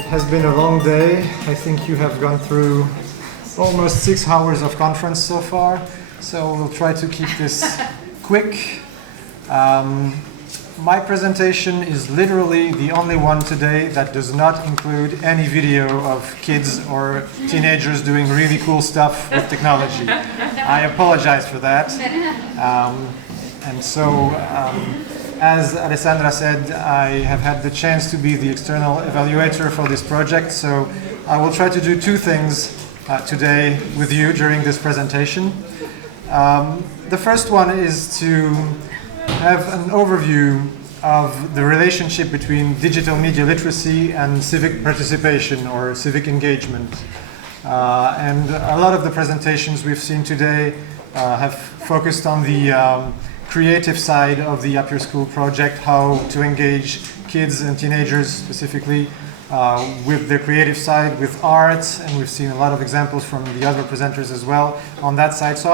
It has been a long day. I think you have gone through almost 6 hours of conference so far, so we'll try to keep this quick. My presentation is literally the only one today that does not include any video of kids or teenagers doing really cool stuff with technology. I apologize for that. As Alessandra said, I have had the chance to be the external evaluator for this project, so I will try to do 2 things today with you during this presentation. The first one is to have an overview of the relationship between digital media literacy and civic participation or civic engagement. And a lot of the presentations we've seen today have focused on the creative side of the Up Your School project, how to engage kids and teenagers specifically with their creative side, with art, and we've seen a lot of examples from the other presenters as well on that side. So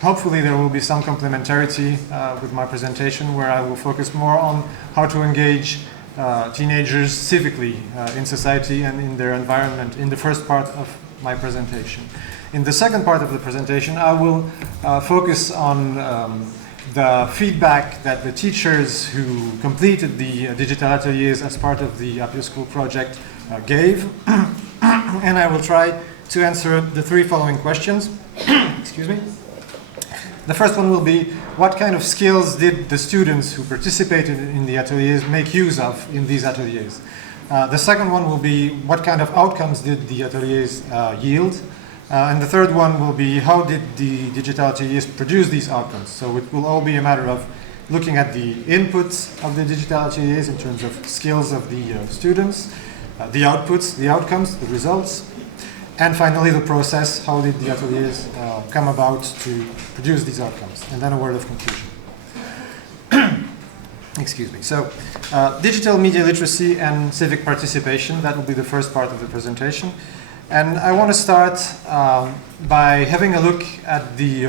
hopefully there will be some complementarity with my presentation, where I will focus more on how to engage teenagers civically in society and in their environment in the first part of my presentation. In the second part of the presentation, I will focus on the feedback that the teachers who completed the digital ateliers as part of the Up Your School project gave. And I will try to answer the 3 following questions. Excuse me. The first one will be, what kind of skills did the students who participated in the ateliers make use of in these ateliers? The second one will be, what kind of outcomes did the ateliers yield? And the third one will be, how did the digital ateliers produce these outcomes? So it will all be a matter of looking at the inputs of the digital ateliers in terms of skills of the students, the outputs, the outcomes, the results, and finally the process, how did the ateliers come about to produce these outcomes? And then a word of conclusion. Excuse me. So, digital media literacy and civic participation, that will be the first part of the presentation. And I want to start by having a look at the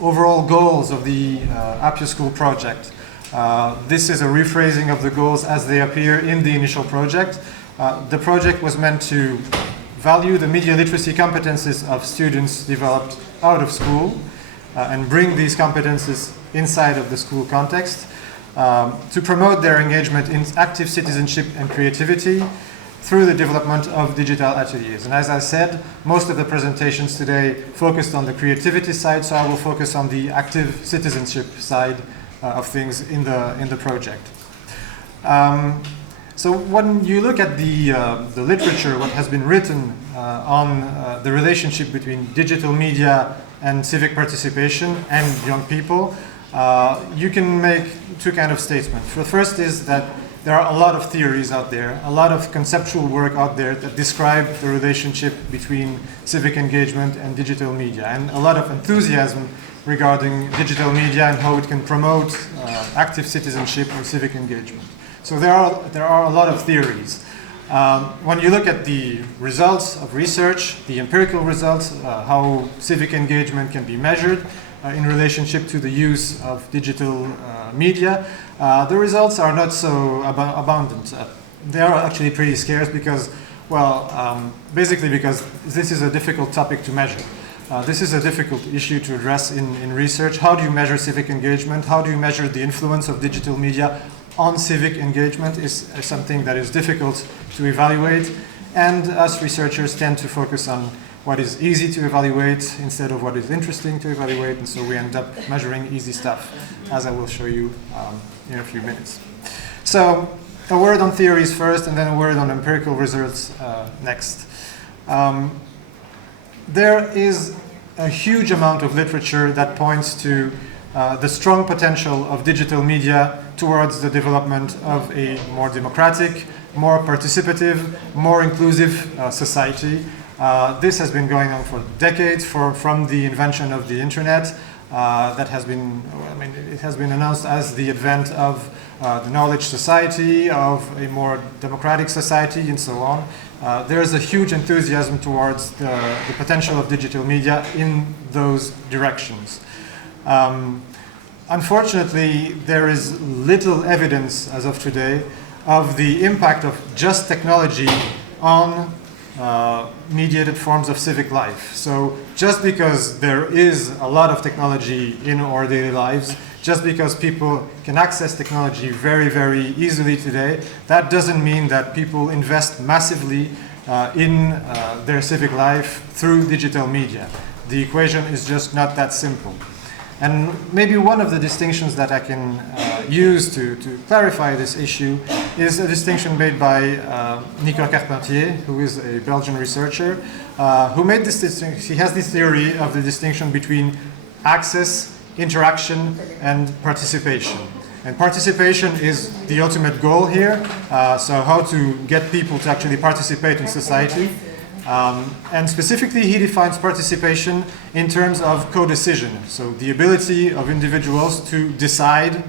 overall goals of the Up Your School project. This is a rephrasing of the goals as they appear in the initial project. The project was meant to value the media literacy competences of students developed out of school and bring these competences inside of the school context, to promote their engagement in active citizenship and creativity, through the development of digital ateliers. And as I said, most of the presentations today focused on the creativity side, so I will focus on the active citizenship side of things in the project. So when you look at the literature, what has been written on the relationship between digital media and civic participation and young people, you can make 2 kind of statements. The first is that there are a lot of theories out there, a lot of conceptual work out there that describe the relationship between civic engagement and digital media, and a lot of enthusiasm regarding digital media and how it can promote active citizenship or civic engagement. So there are a lot of theories. When you look at the results of research, the empirical results, how civic engagement can be measured in relationship to the use of digital media, the results are not so abundant. They are actually pretty scarce because, basically because this is a difficult topic to measure. This is a difficult issue to address in research. How do you measure civic engagement? How do you measure the influence of digital media on civic engagement is something that is difficult to evaluate. And us researchers tend to focus on what is easy to evaluate instead of what is interesting to evaluate, and so we end up measuring easy stuff, as I will show you in a few minutes. So a word on theories first, and then a word on empirical results next. There is a huge amount of literature that points to the strong potential of digital media towards the development of a more democratic, more participative, more inclusive society. This has been going on for decades, from the invention of the internet. That has been, it has been announced as the advent of the knowledge society, of a more democratic society, and so on. There is a huge enthusiasm towards the potential of digital media in those directions. Unfortunately, there is little evidence as of today of the impact of just technology on mediated forms of civic life. So just because there is a lot of technology in our daily lives, just because people can access technology very, very easily today, that doesn't mean that people invest massively in their civic life through digital media. The equation is just not that simple. And maybe one of the distinctions that I can use to clarify this issue is a distinction made by Nicolas Carpentier, who is a Belgian researcher, who made this distinction. He has this theory of the distinction between access, interaction, and participation. And participation is the ultimate goal here, so how to get people to actually participate in society. And specifically, he defines participation in terms of co-decision, so the ability of individuals to decide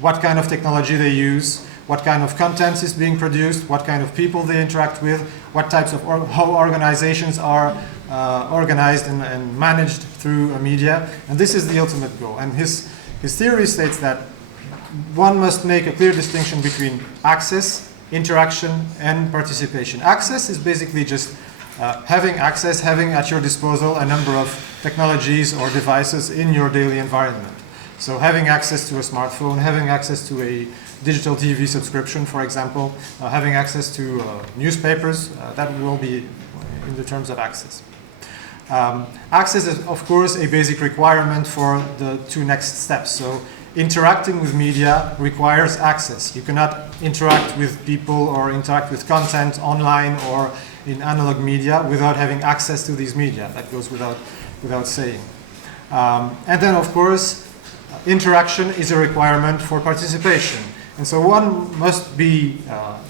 what kind of technology they use, what kind of content is being produced, what kind of people they interact with, what types of how organizations are organized and managed through media, and this is the ultimate goal. And his theory states that one must make a clear distinction between access, interaction, and participation. Access is basically just having access, having at your disposal a number of technologies or devices in your daily environment. So having access to a smartphone, having access to a digital TV subscription, for example, having access to newspapers, that will be in the terms of access. Access is, of course, a basic requirement for the two next steps. So interacting with media requires access. You cannot interact with people or interact with content online or in analog media without having access to these media. That goes without saying. And then, of course, interaction is a requirement for participation. And so one must be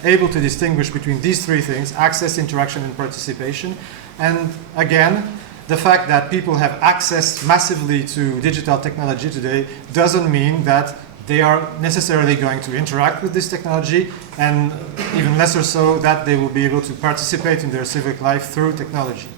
able to distinguish between these three things: access, interaction, and participation. And again, the fact that people have access massively to digital technology today doesn't mean that they are necessarily going to interact with this technology, and even lesser so that they will be able to participate in their civic life through technology.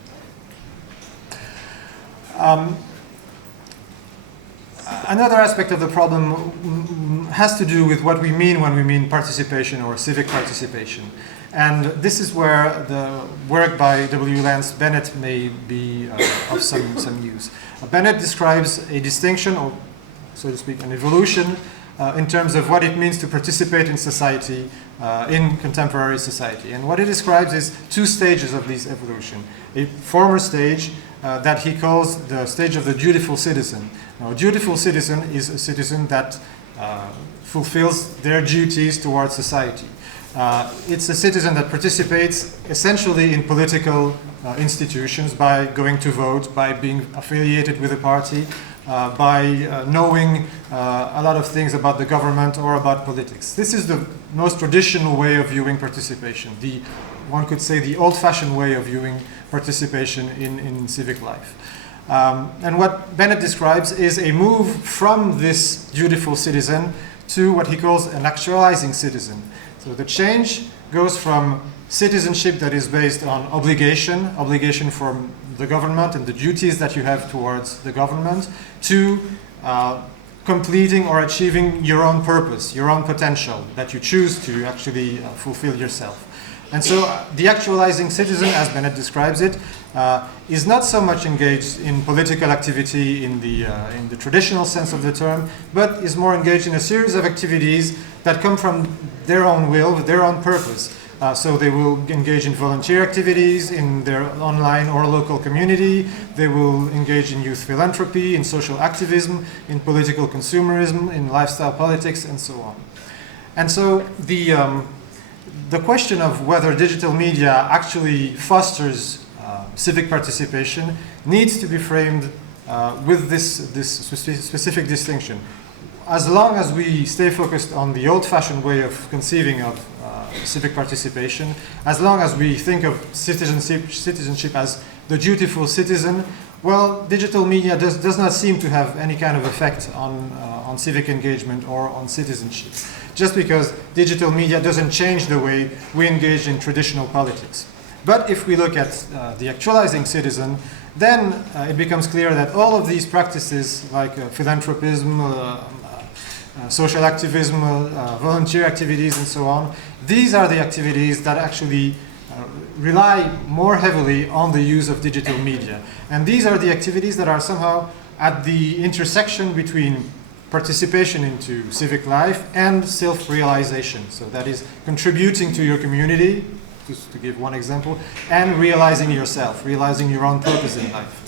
Another aspect of the problem has to do with what we mean when we mean participation or civic participation. And this is where the work by W. Lance Bennett may be of some use. Bennett describes a distinction, or so to speak, an evolution in terms of what it means to participate in society, in contemporary society. And what he describes is two stages of this evolution. A former stage that he calls the stage of the dutiful citizen. Now, a dutiful citizen is a citizen that fulfills their duties towards society. It's a citizen that participates essentially in political institutions by going to vote, by being affiliated with a party, by knowing a lot of things about the government or about politics. This is the most traditional way of viewing participation, one could say the old-fashioned way of viewing participation in civic life. And what Bennett describes is a move from this dutiful citizen to what he calls an actualizing citizen. So the change goes from citizenship that is based on obligation from the government and the duties that you have towards the government, to completing or achieving your own purpose, your own potential that you choose to actually fulfill yourself. And so the actualizing citizen, as Bennett describes it, is not so much engaged in political activity in the traditional sense of the term, but is more engaged in a series of activities that come from their own will, their own purpose. So they will engage in volunteer activities in their online or local community. They will engage in youth philanthropy, in social activism, in political consumerism, in lifestyle politics, and so on. And so the question of whether digital media actually fosters civic participation needs to be framed with this specific distinction. As long as we stay focused on the old-fashioned way of conceiving of civic participation, as long as we think of citizenship as the dutiful citizen, well, digital media does not seem to have any kind of effect on civic engagement or on citizenship, just because digital media doesn't change the way we engage in traditional politics. But if we look at the actualizing citizen, then it becomes clear that all of these practices, like philanthropism, social activism, volunteer activities, and so on, these are the activities that actually rely more heavily on the use of digital media. And these are the activities that are somehow at the intersection between participation into civic life and self-realization. So that is contributing to your community, just to give one example, and realizing yourself, realizing your own purpose in life.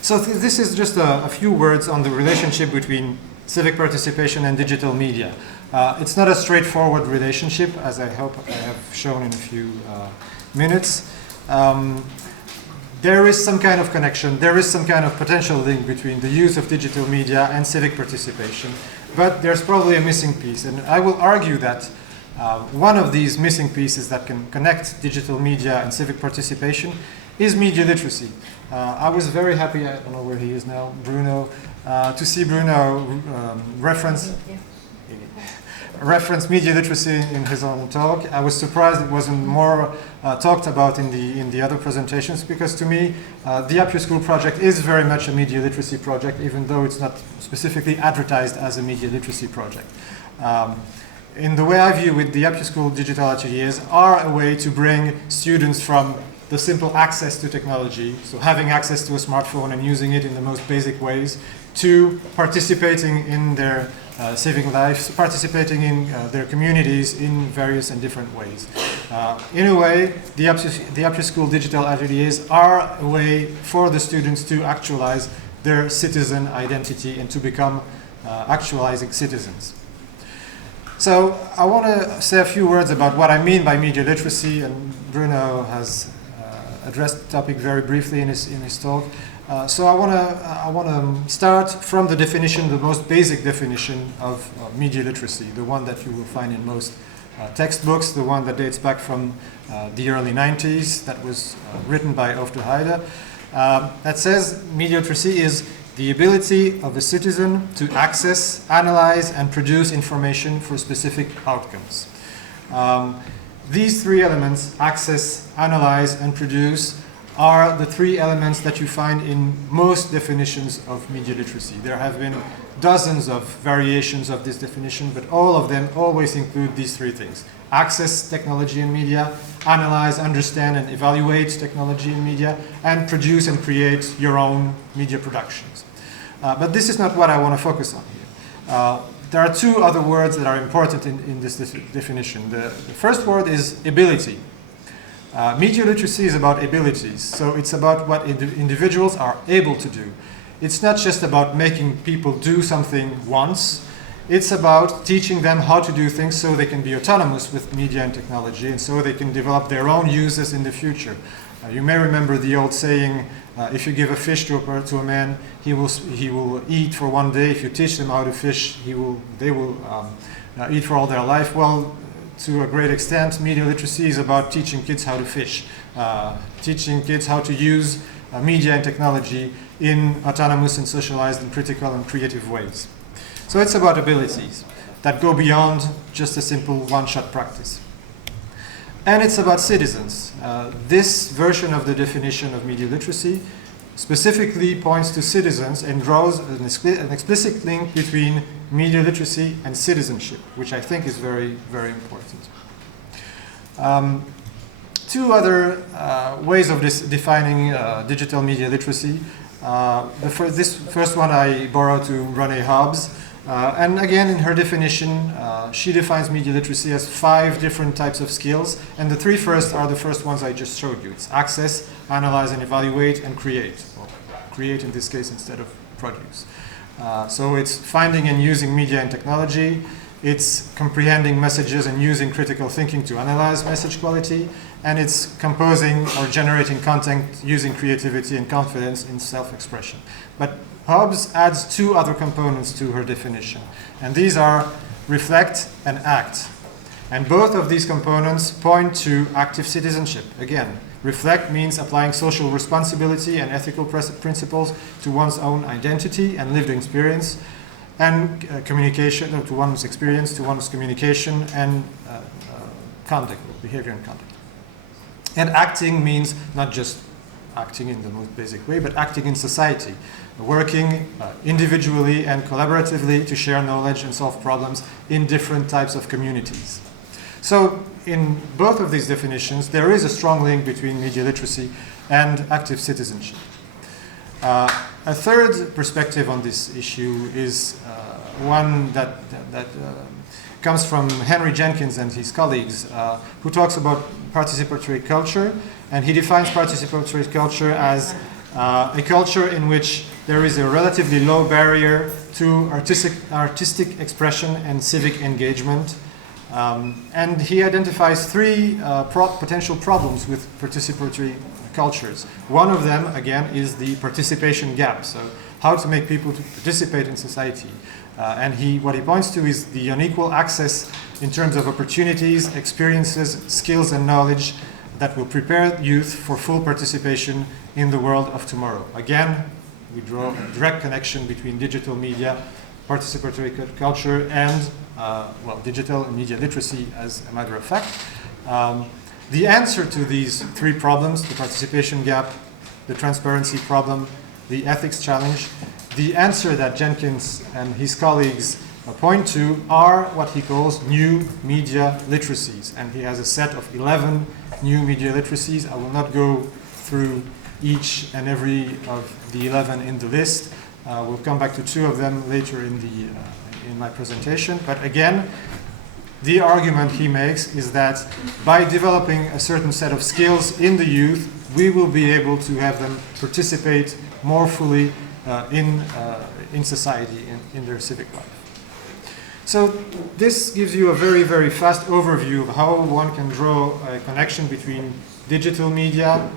So this is just a few words on the relationship between civic participation and digital media. It's not a straightforward relationship, as I hope I have shown in a few minutes. There is some kind of connection, there is some kind of potential link between the use of digital media and civic participation, but there's probably a missing piece. And I will argue that one of these missing pieces that can connect digital media and civic participation is media literacy. I was very happy, I don't know where he is now, Bruno, to see Bruno reference media literacy in his own talk. I was surprised it wasn't more talked about in the other presentations, because to me the Up Your School project is very much a media literacy project, even though it's not specifically advertised as a media literacy project. In the way I view it, the Up Your School digital ateliers are a way to bring students from the simple access to technology, so having access to a smartphone and using it in the most basic ways, to participating in their civic lives, participating in their communities in various and different ways. In a way, the Up Your School digital ateliers are a way for the students to actualize their citizen identity and to become actualizing citizens. So I want to say a few words about what I mean by media literacy, and Bruno has addressed the topic very briefly in his talk. So I want to start from the definition, the most basic definition of media literacy, the one that you will find in most textbooks, the one that dates back from the early 90s, that was written by Of de Heide. That says media literacy is the ability of a citizen to access, analyze, and produce information for specific outcomes. These three elements, access, analyze, and produce, are the three elements that you find in most definitions of media literacy. There have been dozens of variations of this definition, but all of them always include these three things: access technology and media, analyze, understand, and evaluate technology and media, and produce and create your own media productions. But this is not what I want to focus on here. There are two other words that are important in this definition. The first word is ability. Media literacy is about abilities, so it's about what individuals are able to do. It's not just about making people do something once, it's about teaching them how to do things so they can be autonomous with media and technology, and so they can develop their own uses in the future. You may remember the old saying, if you give a fish to a man, he will eat for one day. If you teach them how to fish, they will eat for all their life. Well, to a great extent, media literacy is about teaching kids how to fish, teaching kids how to use media and technology in autonomous and socialized and critical and creative ways. So it's about abilities that go beyond just a simple one-shot practice. And it's about citizens. This version of the definition of media literacy specifically points to citizens and draws an explicit link between media literacy and citizenship, which I think is very, very important. Two other ways of defining digital media literacy. This first one I borrowed to Renee Hobbs. And again, in her definition, she defines media literacy as 5 different types of skills, and the 3 first are the first ones I just showed you. It's access, analyze and evaluate, and create. Well, create in this case instead of produce. So it's finding and using media and technology, it's comprehending messages and using critical thinking to analyze message quality, and it's composing or generating content using creativity and confidence in self-expression. But Hobbs adds 2 other components to her definition, and these are reflect and act. And both of these components point to active citizenship. Again, reflect means applying social responsibility and ethical principles to one's own identity and lived experience, and communication, to one's experience, to one's communication and conduct, behavior and conduct. And acting means not just acting in the most basic way, but acting in society, working individually and collaboratively to share knowledge and solve problems in different types of communities. So in both of these definitions, there is a strong link between media literacy and active citizenship. A third perspective on this issue is one that comes from Henry Jenkins and his colleagues, who talks about participatory culture, and he defines participatory culture as a culture in which there is a relatively low barrier to artistic expression and civic engagement. And he identifies three potential problems with participatory cultures. One of them, again, is the participation gap. So how to make people to participate in society. And what he points to is the unequal access in terms of opportunities, experiences, skills, and knowledge that will prepare youth for full participation in the world of tomorrow. Again, we draw a direct connection between digital media, participatory culture, and digital and media literacy, as a matter of fact. The answer to these three problems, the participation gap, the transparency problem, the ethics challenge, the answer that Jenkins and his colleagues point to are what he calls new media literacies. And he has a set of 11 new media literacies. I will not go through each and every of the 11 in the list. We'll come back to two of them later in my presentation. But again, the argument he makes is that by developing a certain set of skills in the youth, we will be able to have them participate more fully in society, in their civic life. So this gives you a very, very fast overview of how one can draw a connection between digital media,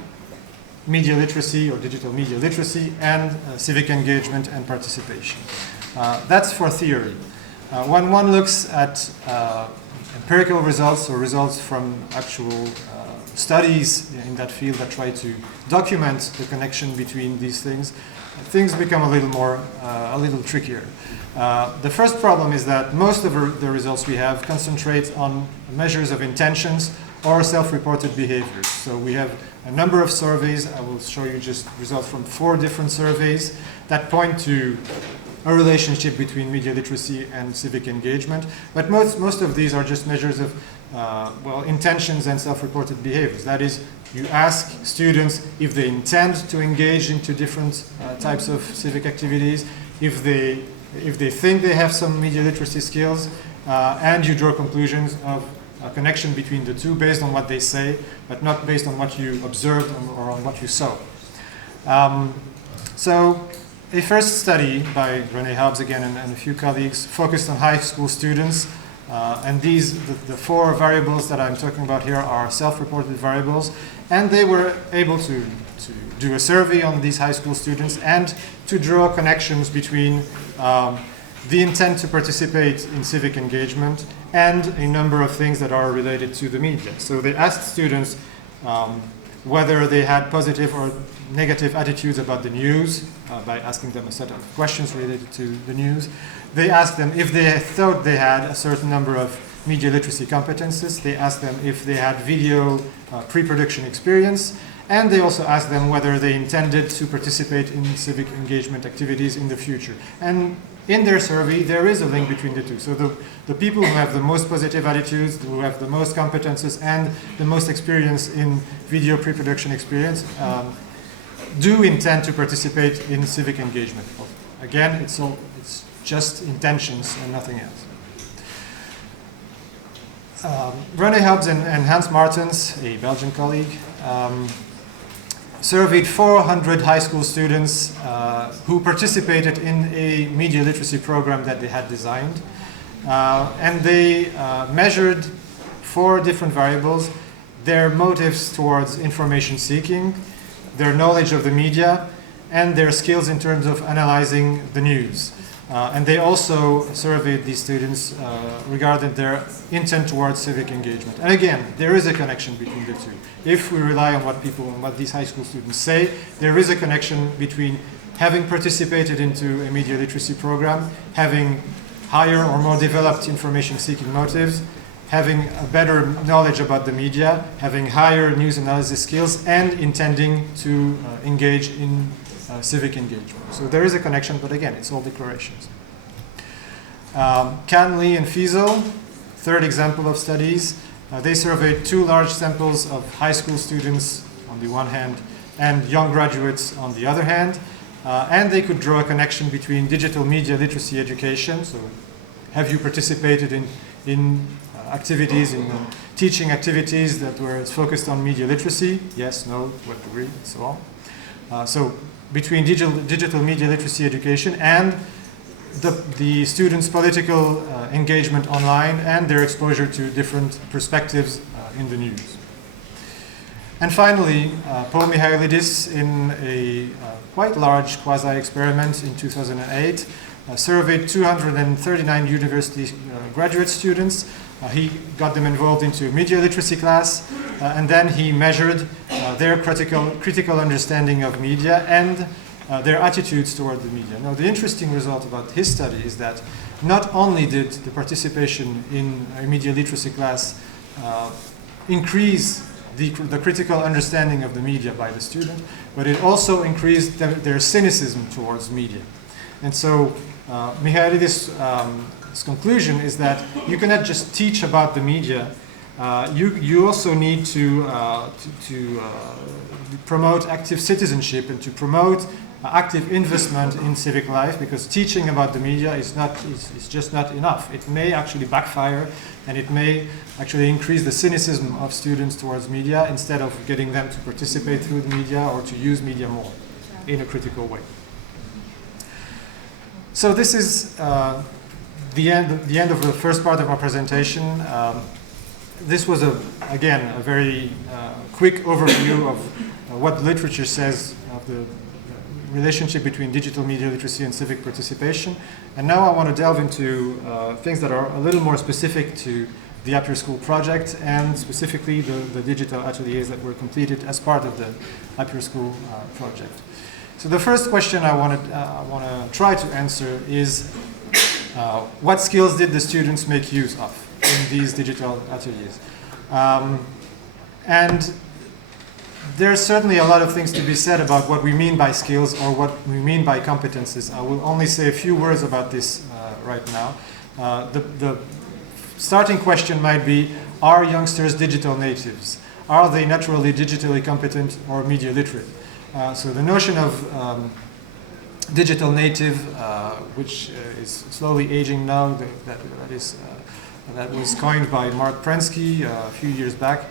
media literacy or digital media literacy, and civic engagement and participation. That's for theory. When one looks at empirical results or results from actual studies in that field that try to document the connection between these things, things become a little trickier. The first problem is that most of the results we have concentrate on measures of intentions or self-reported behaviors. So we have a number of surveys. I will show you just results from 4 different surveys that point to a relationship between media literacy and civic engagement. But most of these are just measures of intentions and self-reported behaviors. That is, you ask students if they intend to engage into different types of civic activities, if they think they have some media literacy skills, and you draw conclusions of a connection between the two based on what they say, but not based on what you observed or on what you saw. So a first study by René Hobbs again and a few colleagues focused on high school students. And the 4 variables that I'm talking about here are self-reported variables. And they were able to do a survey on these high school students and to draw connections between the intent to participate in civic engagement and a number of things that are related to the media. So they asked students whether they had positive or negative attitudes about the news by asking them a set of questions related to the news. They asked them if they thought they had a certain number of media literacy competences. They asked them if they had video pre-production experience. And they also asked them whether they intended to participate in civic engagement activities in the future. And in their survey, there is a link between the two. So the people who have the most positive attitudes, who have the most competences and the most experience in video pre-production experience, do intend to participate in civic engagement. Again, it's just intentions and nothing else. René Hobbs and Hans Martens, a Belgian colleague, surveyed 400 high school students who participated in a media literacy program that they had designed. And they measured 4 different variables: their motives towards information seeking, their knowledge of the media, and their skills in terms of analyzing the news. And they also surveyed these students regarding their intent towards civic engagement. And again, there is a connection between the two. If we rely on what these high school students say, there is a connection between having participated into a media literacy program, having higher or more developed information-seeking motives, having a better knowledge about the media, having higher news analysis skills, and intending to engage in civic engagement. So there is a connection, but again, it's all declarations. Can, Lee, and Fiesel, third example of studies, They surveyed 2 large samples of high school students on the one hand and young graduates on the other hand, and they could draw a connection between digital media literacy education. So have you participated in activities, in teaching activities that were focused on media literacy? Yes, no, what degree, and so on. So between digital media literacy education and the students' political engagement online and their exposure to different perspectives in the news. And finally, Paul Michailidis, in a quite large quasi-experiment in 2008, surveyed 239 university graduate students. He got them involved into a media literacy class, and then he measured their critical understanding of media and their attitudes toward the media. Now, the interesting result about his study is that not only did the participation in a media literacy class increase the critical understanding of the media by the student, but it also increased their cynicism towards media. And so Michailidis' conclusion is that you cannot just teach about the media, you also need to promote active citizenship and to promote active investment in civic life, because teaching about the media is just not enough. It may actually backfire, and it may actually increase the cynicism of students towards media instead of getting them to participate through the media or to use media more in a critical way. So this is the end of the first part of our presentation. This was, again, a very quick overview of what the literature says of the relationship between digital media literacy and civic participation. And now I want to delve into things that are a little more specific to the after-school project, and specifically the digital ateliers that were completed as part of the after-school project. So the first question I want to try to answer is, what skills did the students make use of in these digital ateliers? And there's certainly a lot of things to be said about what we mean by skills or what we mean by competences. I will only say a few words about this right now. The starting question might be, are youngsters digital natives? Are they naturally digitally competent or media literate? So the notion of digital native, which is slowly aging now, that was coined by Mark Prensky a few years back,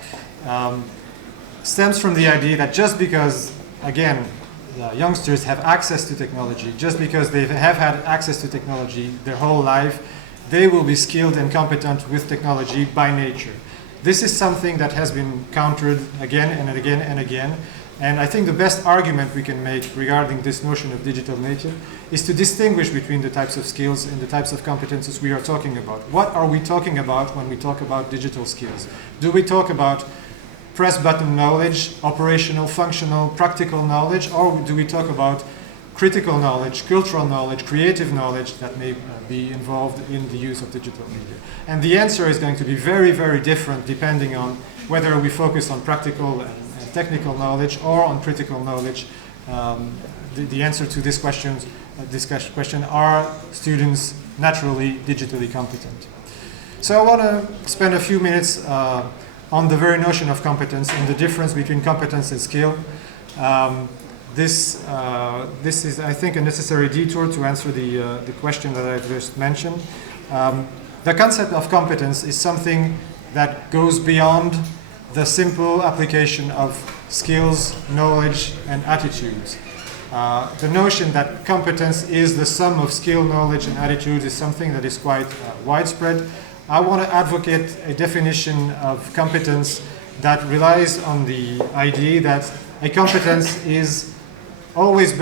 stems from the idea that just because, again, youngsters have access to technology, just because they have had access to technology their whole life, they will be skilled and competent with technology by nature. This is something that has been countered again and again and again. And I think the best argument we can make regarding this notion of digital native is to distinguish between the types of skills and the types of competences we are talking about. What are we talking about when we talk about digital skills? Do we talk about press button knowledge, operational, functional, practical knowledge, or do we talk about critical knowledge, cultural knowledge, creative knowledge that may be involved in the use of digital media? And the answer is going to be very, very different depending on whether we focus on practical and technical knowledge or on critical knowledge. The answer to this question, are students naturally digitally competent? So I want to spend a few minutes on the very notion of competence and the difference between competence and skill. This is, I think, a necessary detour to answer the question that I just mentioned. The concept of competence is something that goes beyond the simple application of skills, knowledge, and attitudes. The notion that competence is the sum of skill, knowledge, and attitudes is something that is quite widespread. I want to advocate a definition of competence that relies on the idea that a competence is always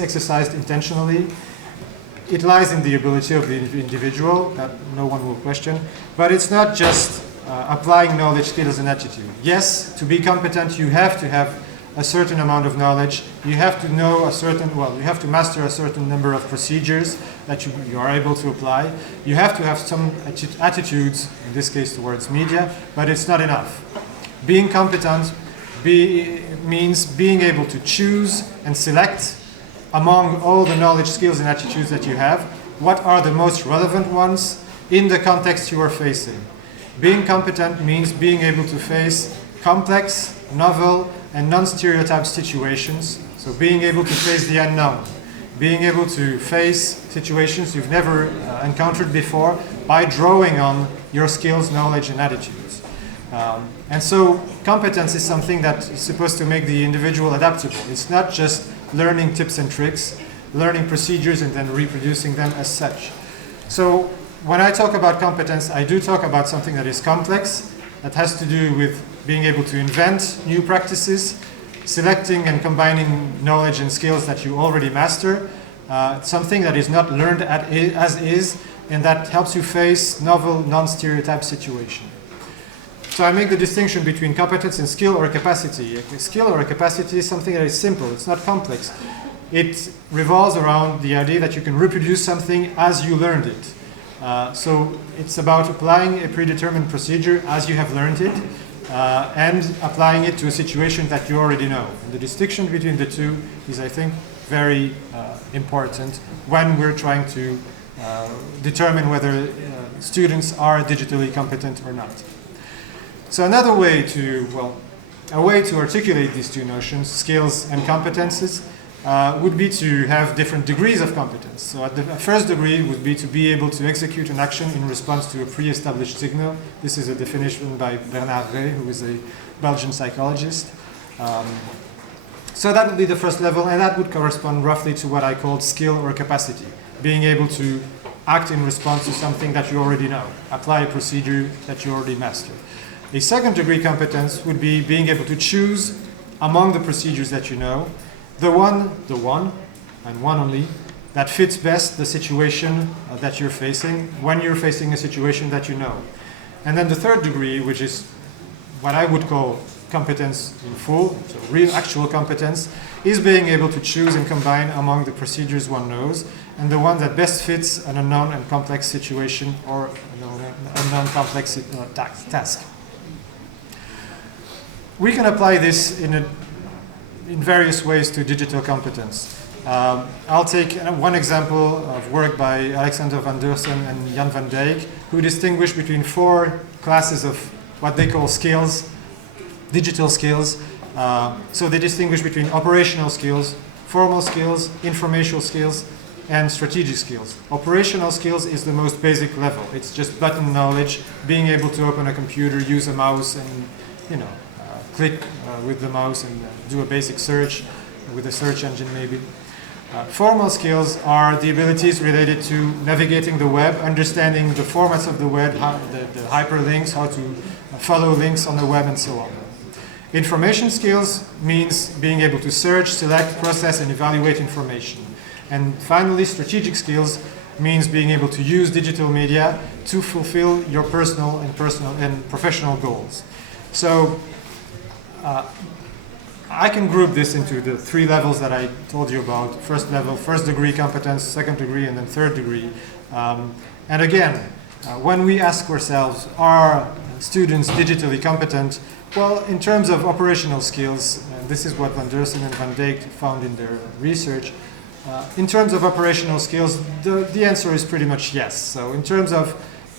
exercised intentionally. It lies in the ability of the individual, that no one will question, but it's not just applying knowledge, skills, and attitude. Yes, to be competent, you have to have a certain amount of knowledge. You have to know you have to master a certain number of procedures that you are able to apply. You have to have some attitudes, in this case towards media, but it's not enough. Being competent means being able to choose and select among all the knowledge, skills, and attitudes that you have, what are the most relevant ones in the context you are facing. Being competent means being able to face complex, novel, and non-stereotyped situations. So being able to face the unknown, being able to face situations you've never encountered before by drawing on your skills, knowledge, and attitudes. And so competence is something that is supposed to make the individual adaptable. It's not just learning tips and tricks, learning procedures and then reproducing them as such. So when I talk about competence, I do talk about something that is complex, that has to do with being able to invent new practices, selecting and combining knowledge and skills that you already master, something that is not learned as is, and that helps you face novel, non-stereotype situations. So I make the distinction between competence and skill or capacity. A skill or a capacity is something that is simple, it's not complex. It revolves around the idea that you can reproduce something as you learned it. So it's about applying a predetermined procedure as you have learned it, and applying it to a situation that you already know. And the distinction between the two is, I think, very important when we're trying to determine whether students are digitally competent or not. So another way to, a way to articulate these two notions, skills and competences, would be to have different degrees of competence. So at the first degree would be to be able to execute an action in response to a pre-established signal. This is a definition by Bernard Rey, who is a Belgian psychologist. So that would be the first level, and that would correspond roughly to what I called skill or capacity, being able to act in response to something that you already know, apply a procedure that you already master. A second degree competence would be being able to choose among the procedures that you know, the one, and one only, that fits best the situation that you're facing when you're facing a situation that you know. And then the third degree, which is what I would call competence in full, so real actual competence, is being able to choose and combine among the procedures one knows, and the one that best fits an unknown and complex situation or unknown complex task. We can apply this in various ways to digital competence. I'll take one example of work by Alexander van Deursen and Jan van Dijk, who distinguish between 4 classes of what they call skills, digital skills. So they distinguish between operational skills, formal skills, informational skills, and strategic skills. Operational skills is the most basic level. It's just button knowledge, being able to open a computer, use a mouse, and click with the mouse and do a basic search with a search engine maybe. Formal skills are the abilities related to navigating the web, understanding the formats of the web, the hyperlinks, how to follow links on the web, and so on. Information skills means being able to search, select, process, and evaluate information. And finally, strategic skills means being able to use digital media to fulfill your personal and professional goals. So I can group this into the 3 levels that I told you about. First level, first degree competence, second degree, and then third degree. And again, when we ask ourselves, are students digitally competent? Well, in terms of operational skills, and this is what Van Deursen and Van Dijk found in their research, in terms of operational skills, the answer is pretty much yes. So in terms of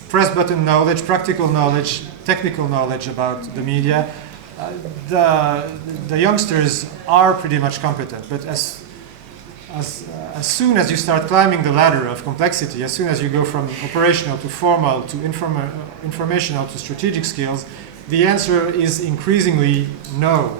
press button knowledge, practical knowledge, technical knowledge about the media, the youngsters are pretty much competent, but as soon as you start climbing the ladder of complexity, as soon as you go from operational to formal to informational to strategic skills, the answer is increasingly no.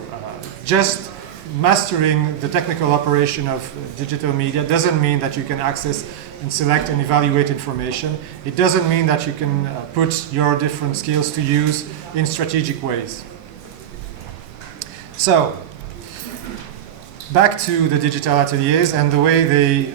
Just mastering the technical operation of digital media doesn't mean that you can access and select and evaluate information. It doesn't mean that you can put your different skills to use in strategic ways. So, back to the digital ateliers and the way they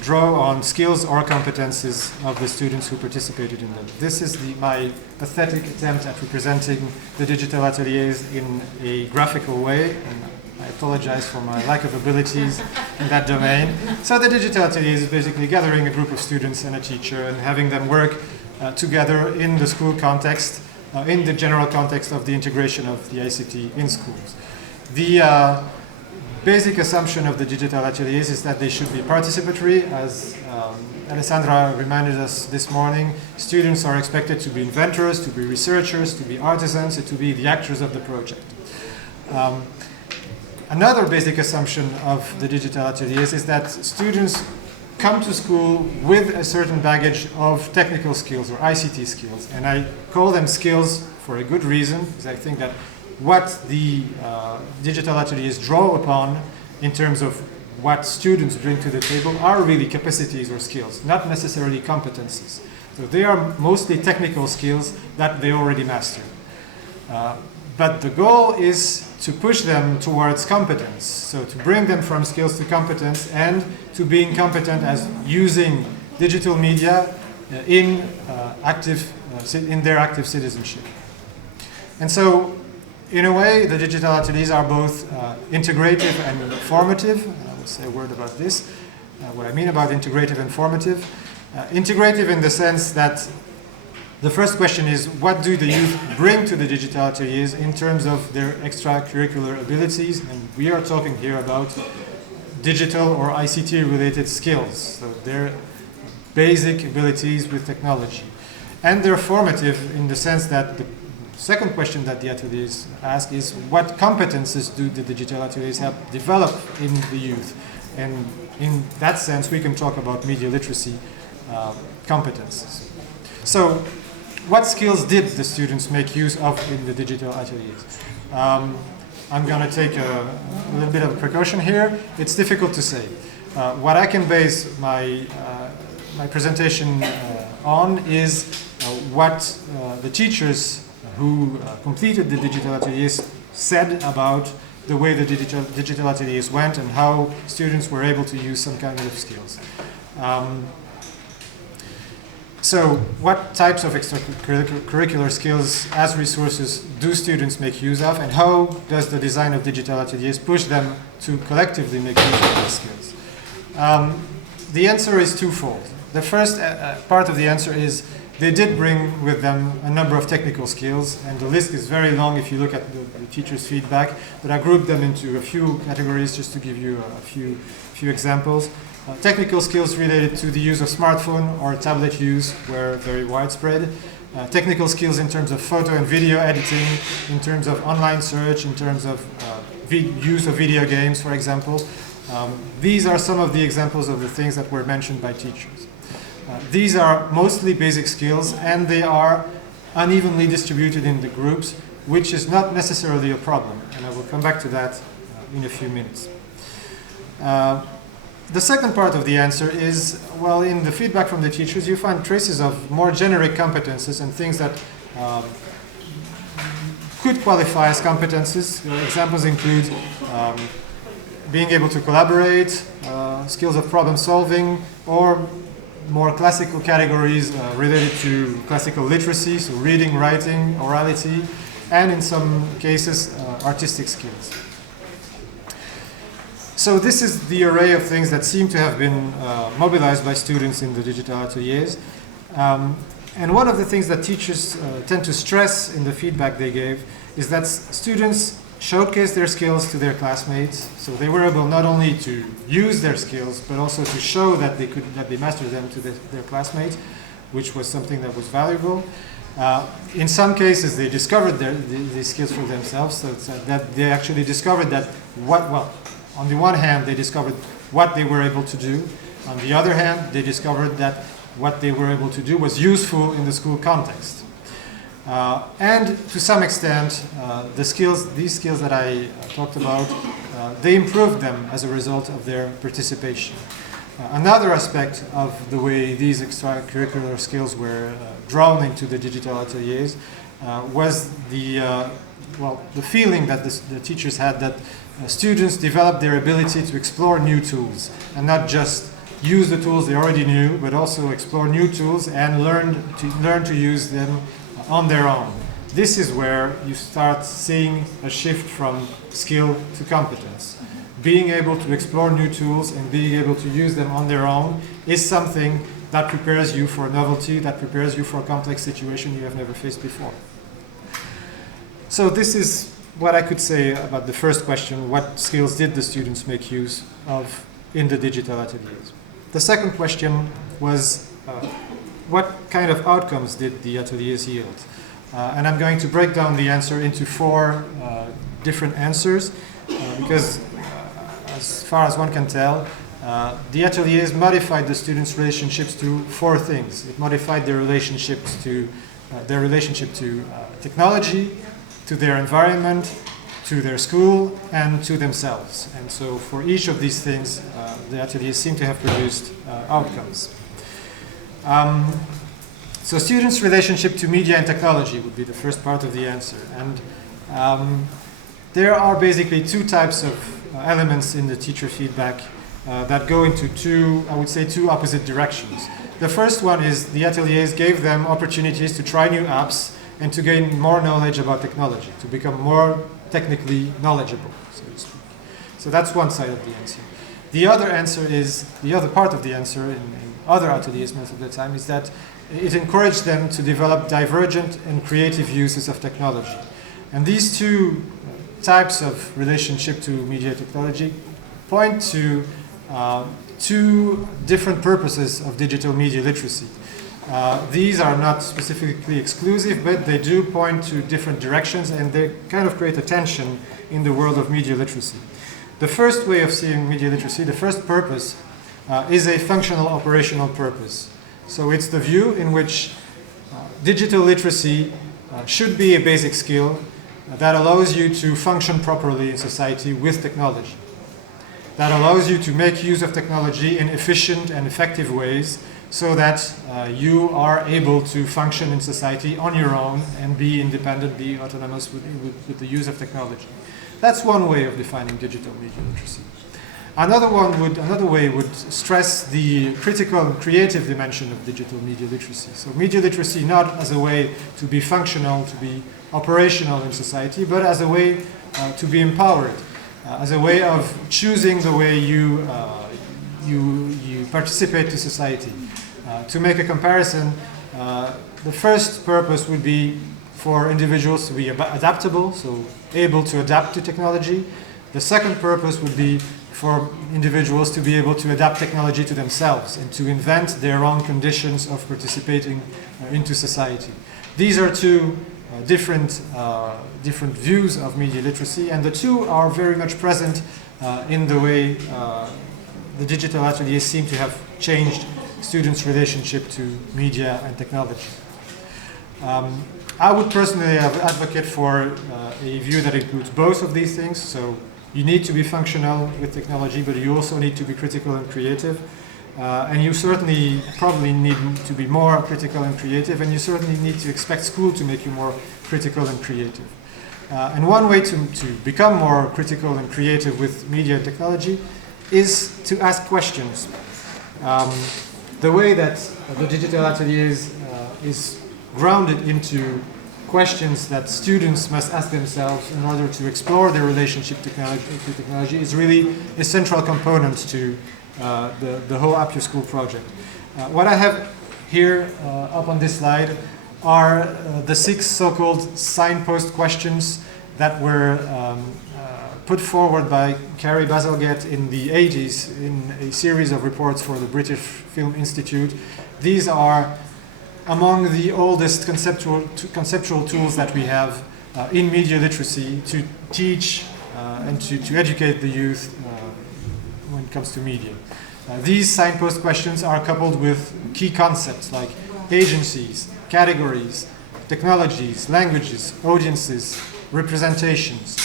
draw on skills or competences of the students who participated in them. This is my pathetic attempt at representing the digital ateliers in a graphical way, and I apologize for my lack of abilities in that domain. So the digital ateliers is basically gathering a group of students and a teacher and having them work together in the school context, in the general context of the integration of the ICT in schools. basic assumption of the digital ateliers is that they should be participatory. As Alessandra reminded us this morning, students are expected to be inventors, to be researchers, to be artisans, and to be the actors of the project. Another basic assumption of the digital ateliers is that students come to school with a certain baggage of technical skills or ICT skills. And I call them skills for a good reason, because I think that what the digital ateliers draw upon in terms of what students bring to the table are really capacities or skills, not necessarily competencies. So they are mostly technical skills that they already master. But the goal is to push them towards competence, so to bring them from skills to competence and to being competent as using digital media in their active citizenship. And so, in a way, the digital ateliers are both integrative and formative. I will say a word about this, what I mean about integrative and formative. Integrative in the sense that the first question is, what do the youth bring to the digital ateliers in terms of their extracurricular abilities? And we are talking here about digital or ICT-related skills, so their basic abilities with technology. And they're formative in the sense that the second question that the ateliers ask is, what competences do the digital ateliers help develop in the youth? And in that sense, we can talk about media literacy competences. So, what skills did the students make use of in the digital ateliers? I'm going to take a little bit of a precaution here. It's difficult to say. What I can base my presentation on is what the teachers who completed the digital ateliers said about the way the digital ateliers went and how students were able to use some kind of skills. So, what types of extracurricular skills as resources do students make use of, and how does the design of digital ateliers push them to collectively make use of these skills? The answer is twofold. The first part of the answer is they did bring with them a number of technical skills, and the list is very long if you look at the teachers' feedback, but I grouped them into a few categories just to give you a few examples. Technical skills related to the use of smartphone or tablet use were very widespread. Technical skills in terms of photo and video editing, in terms of online search, in terms of use of video games, for example. These are some of the examples of the things that were mentioned by teachers. These are mostly basic skills, and they are unevenly distributed in the groups, which is not necessarily a problem, and I will come back to that in a few minutes. The second part of the answer is, well, in the feedback from the teachers, you find traces of more generic competences and things that could qualify as competences. Examples include being able to collaborate, skills of problem solving, or more classical categories related to classical literacy, so reading, writing, orality, and in some cases, artistic skills. So this is the array of things that seem to have been mobilized by students in the digital ateliers. And one of the things that teachers tend to stress in the feedback they gave is that students showcase their skills to their classmates. So they were able not only to use their skills, but also to show that they mastered them to their classmates, which was something that was valuable. In some cases, they discovered these skills for themselves, so that they actually discovered that on the one hand, they discovered what they were able to do. On the other hand, they discovered that what they were able to do was useful in the school context. And to some extent, these skills that I talked about, they improved them as a result of their participation. Another aspect of the way these extracurricular skills were drawn into the digital ateliers was the feeling that the teachers had that students developed their ability to explore new tools and not just use the tools they already knew, but also explore new tools and learn to use them on their own. This is where you start seeing a shift from skill to competence. Being able to explore new tools and being able to use them on their own is something that prepares you for novelty, that prepares you for a complex situation you have never faced before. So this is what I could say about the first question, what skills did the students make use of in the digital ateliers? The second question was, what kind of outcomes did the ateliers yield? And I'm going to break down the answer into four different answers, because as far as one can tell, the ateliers modified the students' relationships to four things. It modified their relationships to technology, to their environment, to their school, and to themselves. And so for each of these things, the ateliers seem to have produced outcomes. So students' relationship to media and technology would be the first part of the answer. And there are basically two types of elements in the teacher feedback that go into two opposite directions. The first one is the ateliers gave them opportunities to try new apps and to gain more knowledge about technology, to become more technically knowledgeable, so to speak. So that's one side of the answer. The other part of the answer in other ateliers most of the time is that it encouraged them to develop divergent and creative uses of technology. And these two types of relationship to media technology point to two different purposes of digital media literacy. These are not specifically exclusive, but they do point to different directions, and they kind of create a tension in the world of media literacy. The first way of seeing media literacy, the first purpose, is a functional operational purpose. So it's the view in which digital literacy should be a basic skill that allows you to function properly in society with technology, that allows you to make use of technology in efficient and effective ways so that you are able to function in society on your own and be independent, be autonomous with the use of technology. That's one way of defining digital media literacy. Another way would stress the critical and creative dimension of digital media literacy. So media literacy not as a way to be functional, to be operational in society, but as a way to be empowered, as a way of choosing the way you participate to society. To make a comparison, the first purpose would be for individuals to be adaptable, so able to adapt to technology. The second purpose would be for individuals to be able to adapt technology to themselves and to invent their own conditions of participating into society. These are two different views of media literacy, and the two are very much present in the way the digital ateliers seem to have changed students' relationship to media and technology. I would personally advocate for a view that includes both of these things. So you need to be functional with technology, but you also need to be critical and creative. And you certainly probably need to be more critical and creative, and you certainly need to expect school to make you more critical and creative. And one way to become more critical and creative with media and technology is to ask questions. The way that the digital ateliers is grounded into questions that students must ask themselves in order to explore their relationship to technology is really a central component to the whole Up Your School project. What I have here up on this slide are the 6 so-called signpost questions that were put forward by Carrie Bazalgette in the 80s in a series of reports for the British Film Institute. These are among the oldest conceptual tools that we have in media literacy to teach and to educate the youth when it comes to media. These signpost questions are coupled with key concepts like agencies, categories, technologies, languages, audiences, representations.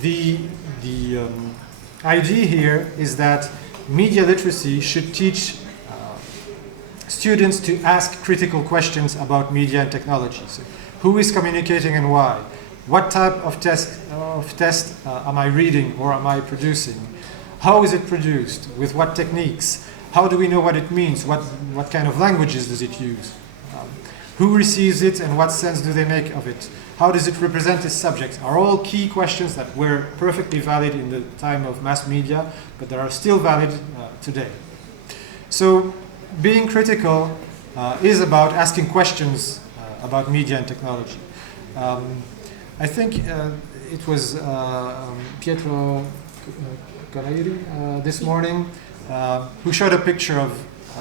The idea here is that media literacy should teach students to ask critical questions about media and technology. So, who is communicating and why? What type of test am I reading or am I producing? How is it produced? With what techniques? How do we know what it means? What kind of languages does it use? Who receives it and what sense do they make of it? How does it represent its subject? Are all key questions that were perfectly valid in the time of mass media, but that are still valid today. So being critical is about asking questions about media and technology. I think it was Pietro Carairi this morning who showed a picture of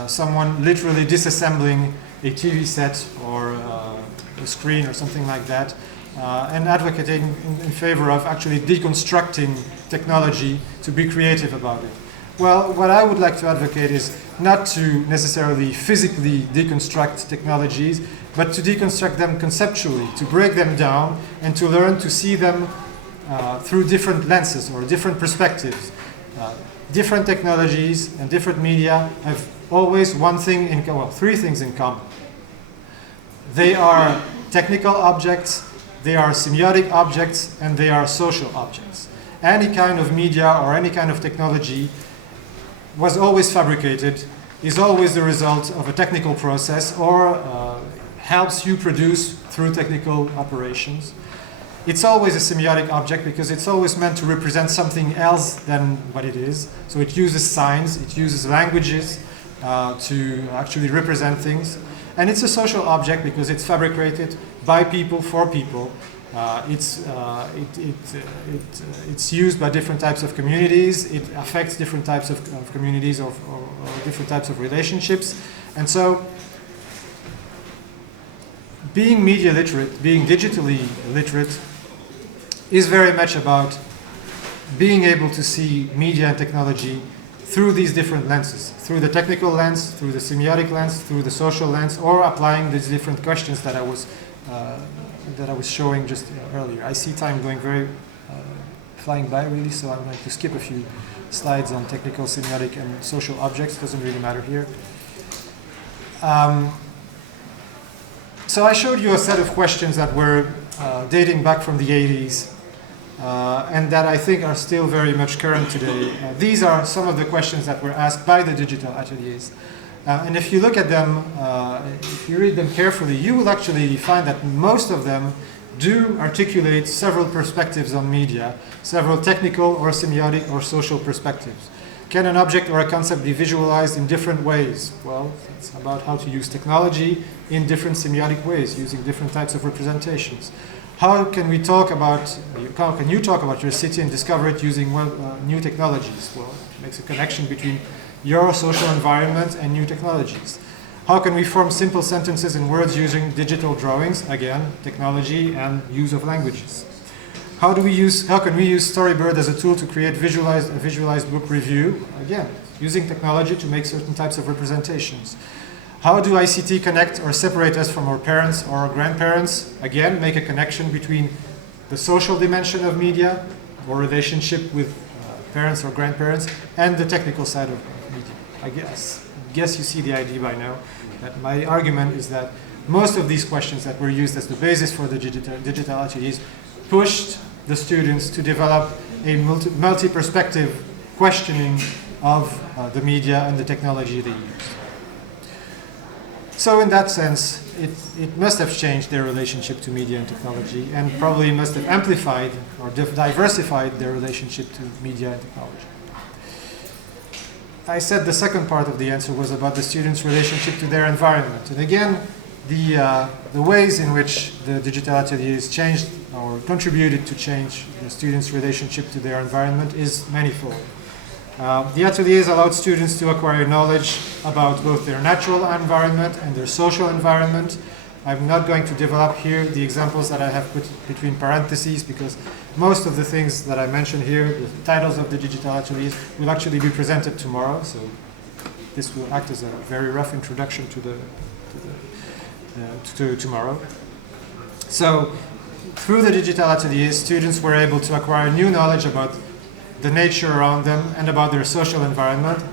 someone literally disassembling a TV set or a screen or something like that, and advocating in favor of actually deconstructing technology to be creative about it. Well, what I would like to advocate is not to necessarily physically deconstruct technologies, but to deconstruct them conceptually, to break them down and to learn to see them through different lenses or different perspectives. Different technologies and different media have always three things in common. They are technical objects, they are semiotic objects, and they are social objects. Any kind of media or any kind of technology was always fabricated, is always the result of a technical process, or helps you produce through technical operations. It's always a semiotic object because it's always meant to represent something else than what it is. So it uses signs, it uses languages to actually represent things. And it's a social object because it's fabricated by people for people. It's used by different types of communities. It affects different types of communities or different types of relationships. And so being media literate, being digitally literate, is very much about being able to see media and technology through these different lenses, through the technical lens, through the semiotic lens, through the social lens, or applying these different questions that I was showing just earlier. I see time going flying by really, so I'm going to skip a few slides on technical, semiotic, and social objects. Doesn't really matter here. So I showed you a set of questions that were dating back from the 80s. And that I think are still very much current today. These are some of the questions that were asked by the digital ateliers. And if you look at them, if you read them carefully, you will actually find that most of them do articulate several perspectives on media, several technical or semiotic or social perspectives. Can an object or a concept be visualized in different ways? Well, it's about how to use technology in different semiotic ways, using different types of representations. How can you talk about your city and discover it using new technologies? Well, it makes a connection between your social environment and new technologies. How can we form simple sentences and words using digital drawings? Again, technology and use of languages. How can we use Storybird as a tool to create a visualized book review? Again, using technology to make certain types of representations. How do ICT connect or separate us from our parents or our grandparents? Again, make a connection between the social dimension of media or relationship with parents or grandparents and the technical side of media. I guess you see the idea by now. That my argument is that most of these questions that were used as the basis for the digital ateliers pushed the students to develop a multi-perspective questioning of the media and the technology they use. So in that sense, it must have changed their relationship to media and technology, and probably must have amplified or diversified their relationship to media and technology. I said the second part of the answer was about the students' relationship to their environment. And again, the ways in which the digital ateliers changed or contributed to change the students' relationship to their environment is manifold. The ateliers allowed students to acquire knowledge about both their natural environment and their social environment. I'm not going to develop here the examples that I have put between parentheses because most of the things that I mentioned here, the titles of the digital ateliers, will actually be presented tomorrow. So this will act as a very rough introduction to tomorrow. So through the digital ateliers, students were able to acquire new knowledge about the nature around them and about their social environment.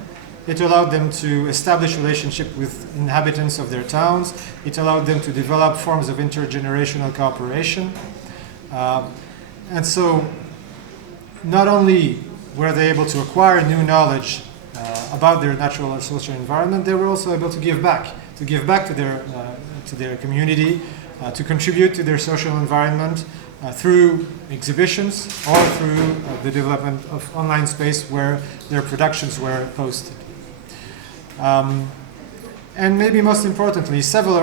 It allowed them to establish relationship with inhabitants of their towns. It allowed them to develop forms of intergenerational cooperation. And so not only were they able to acquire new knowledge about their natural or social environment, they were also able to give back to their community, to contribute to their social environment, through exhibitions or through the development of online space where their productions were posted. And maybe most importantly, several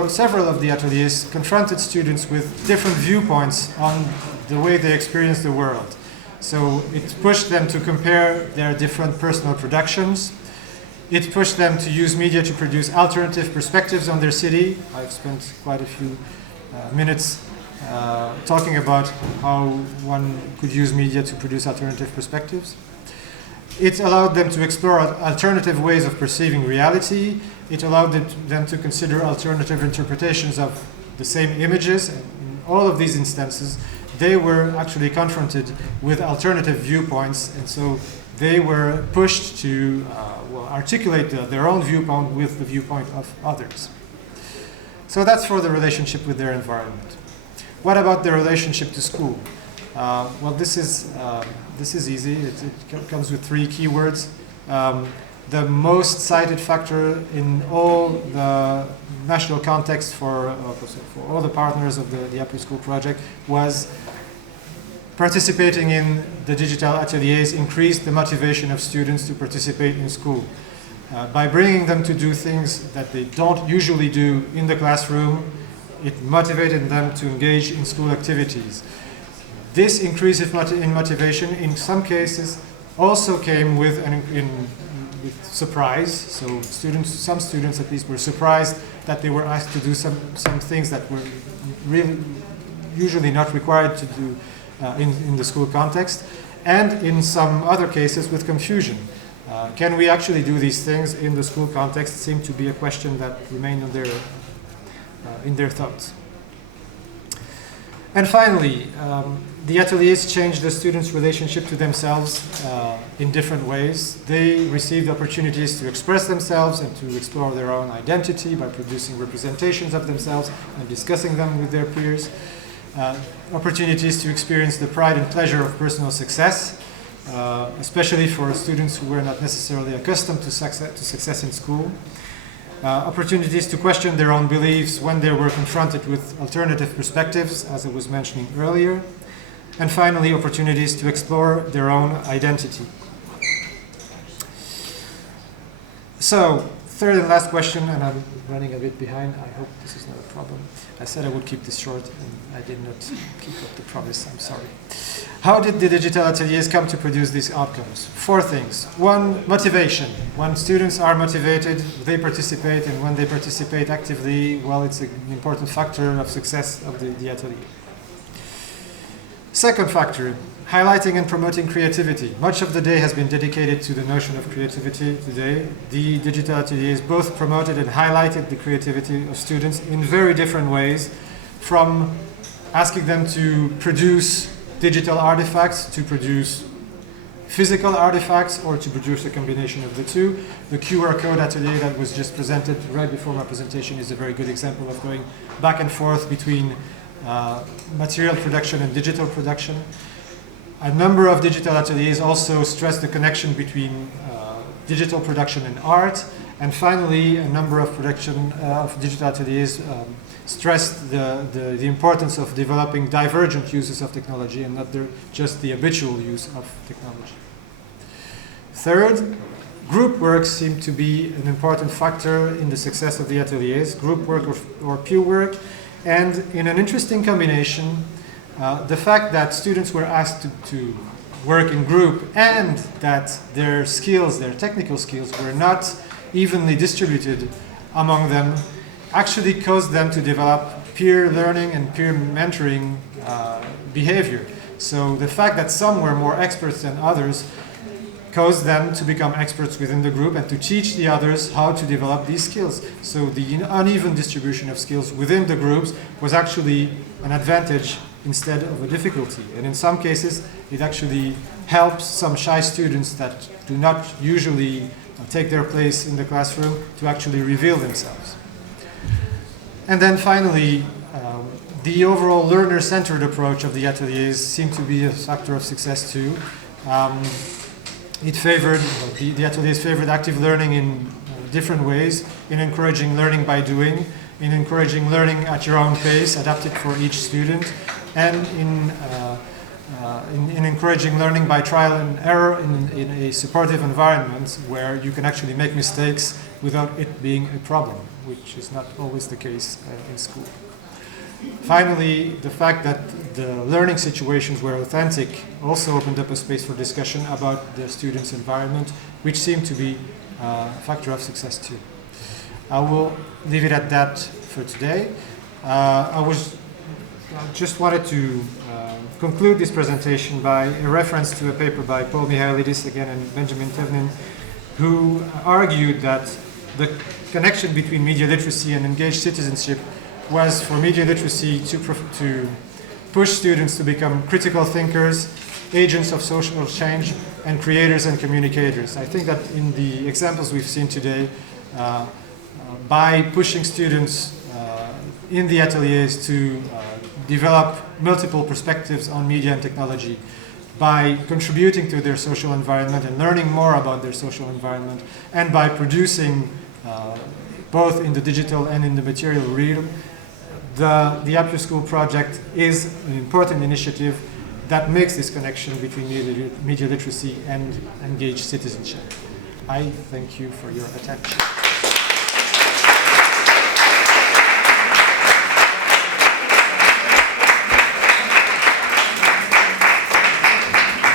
of the ateliers confronted students with different viewpoints on the way they experience the world. So it pushed them to compare their different personal productions. It pushed them to use media to produce alternative perspectives on their city. I've spent quite a few minutes talking about how one could use media to produce alternative perspectives. It allowed them to explore alternative ways of perceiving reality. It allowed them to consider alternative interpretations of the same images. And in all of these instances, they were actually confronted with alternative viewpoints, and so they were pushed to articulate their own viewpoint with the viewpoint of others. So that's for the relationship with their environment. What about the relationship to school? Well, this is easy. It comes with 3 keywords. The most cited factor in all the national context for all the partners of the Upper School project was participating in the digital ateliers increased the motivation of students to participate in school. By bringing them to do things that they don't usually do in the classroom, it motivated them to engage in school activities. This increase in motivation, in some cases, also came with surprise. So some students at least were surprised that they were asked to do some things that were really usually not required to do in the school context, and in some other cases with confusion. Can we actually do these things in the school context? Seemed to be a question that remained in their thoughts. And finally, the ateliers changed the students' relationship to themselves in different ways. They received opportunities to express themselves and to explore their own identity by producing representations of themselves and discussing them with their peers. Opportunities to experience the pride and pleasure of personal success, especially for students who were not necessarily accustomed to success in school. Opportunities to question their own beliefs when they were confronted with alternative perspectives, as I was mentioning earlier. And finally, opportunities to explore their own identity. So, third and last question, and I'm running a bit behind. I hope this is not a problem. I said I would keep this short, and I did not keep up the promise. I'm sorry. How did the digital ateliers come to produce these outcomes? 4 things. 1, motivation. When students are motivated, they participate, and when they participate actively, well, it's an important factor of success of the atelier. Second factor, highlighting and promoting creativity. Much of the day has been dedicated to the notion of creativity today. The digital ateliers both promoted and highlighted the creativity of students in very different ways, from asking them to produce digital artifacts, to produce physical artifacts, or to produce a combination of the two. The QR code atelier that was just presented right before my presentation is a very good example of going back and forth between material production and digital production. A number of digital ateliers also stress the connection between digital production and art. And finally, a number of digital ateliers stressed the importance of developing divergent uses of technology and not just the habitual use of technology. Third, group work seemed to be an important factor in the success of the ateliers, group work or peer work. And in an interesting combination, the fact that students were asked to work in group and that their skills, their technical skills, were not evenly distributed among them actually caused them to develop peer learning and peer mentoring behavior. So the fact that some were more experts than others caused them to become experts within the group and to teach the others how to develop these skills. So the uneven distribution of skills within the groups was actually an advantage instead of a difficulty. And in some cases, it actually helps some shy students that do not usually take their place in the classroom to actually reveal themselves. And then finally, the overall learner-centered approach of the ateliers seemed to be a factor of success too. It favored, the ateliers favored active learning in different ways, in encouraging learning by doing, in encouraging learning at your own pace, adapted for each student, and in in encouraging learning by trial and error in a supportive environment where you can actually make mistakes without it being a problem, which is not always the case in school. Finally, the fact that the learning situations were authentic also opened up a space for discussion about the students' environment, which seemed to be a factor of success too. I will leave it at that for today. I just wanted to conclude this presentation by a reference to a paper by Paul Michailidis again and Benjamin Tevnin, who argued that the connection between media literacy and engaged citizenship was for media literacy to push students to become critical thinkers, agents of social change, and creators and communicators. I think that in the examples we've seen today, by pushing students in the ateliers to develop multiple perspectives on media and technology, by contributing to their social environment and learning more about their social environment, and by producing both in the digital and in the material realm, the Up Your School project is an important initiative that makes this connection between media literacy and engaged citizenship. I thank you for your attention.